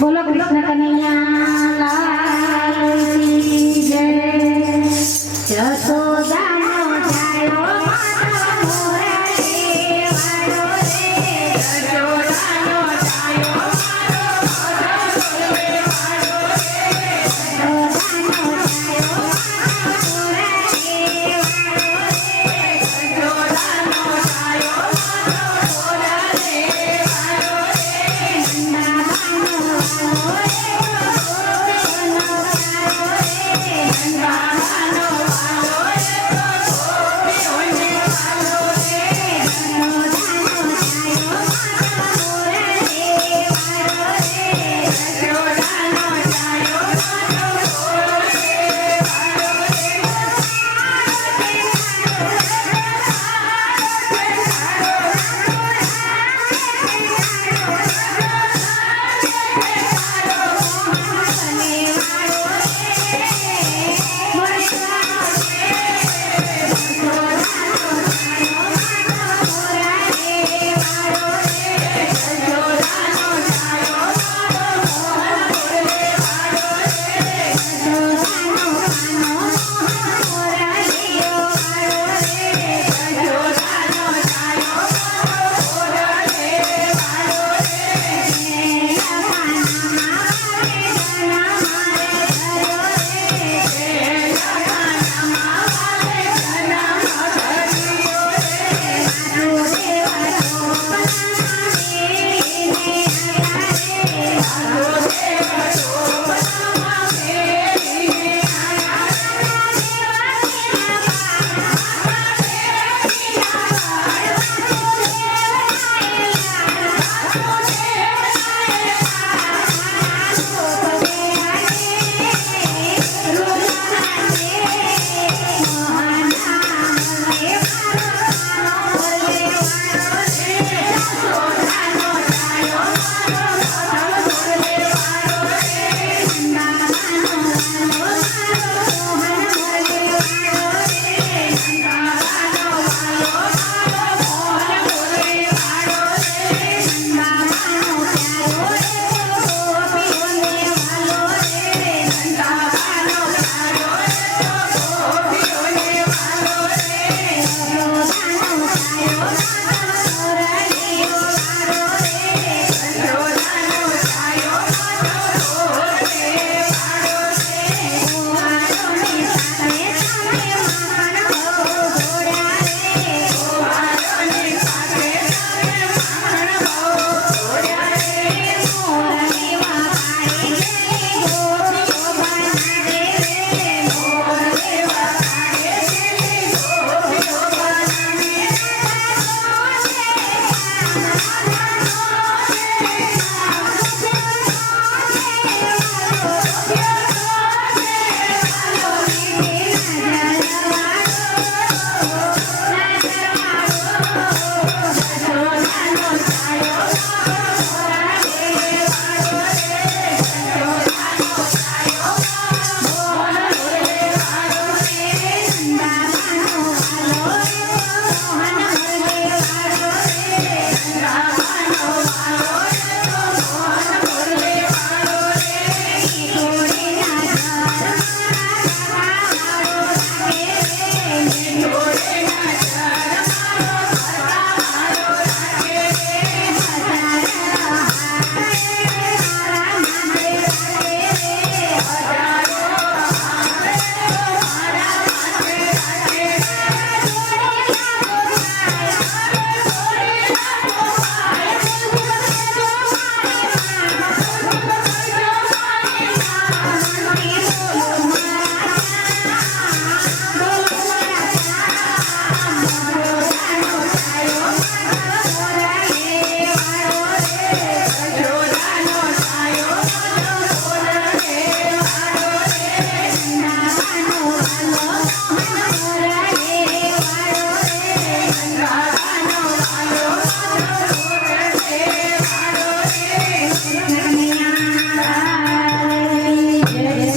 Bola bulat nak nyala.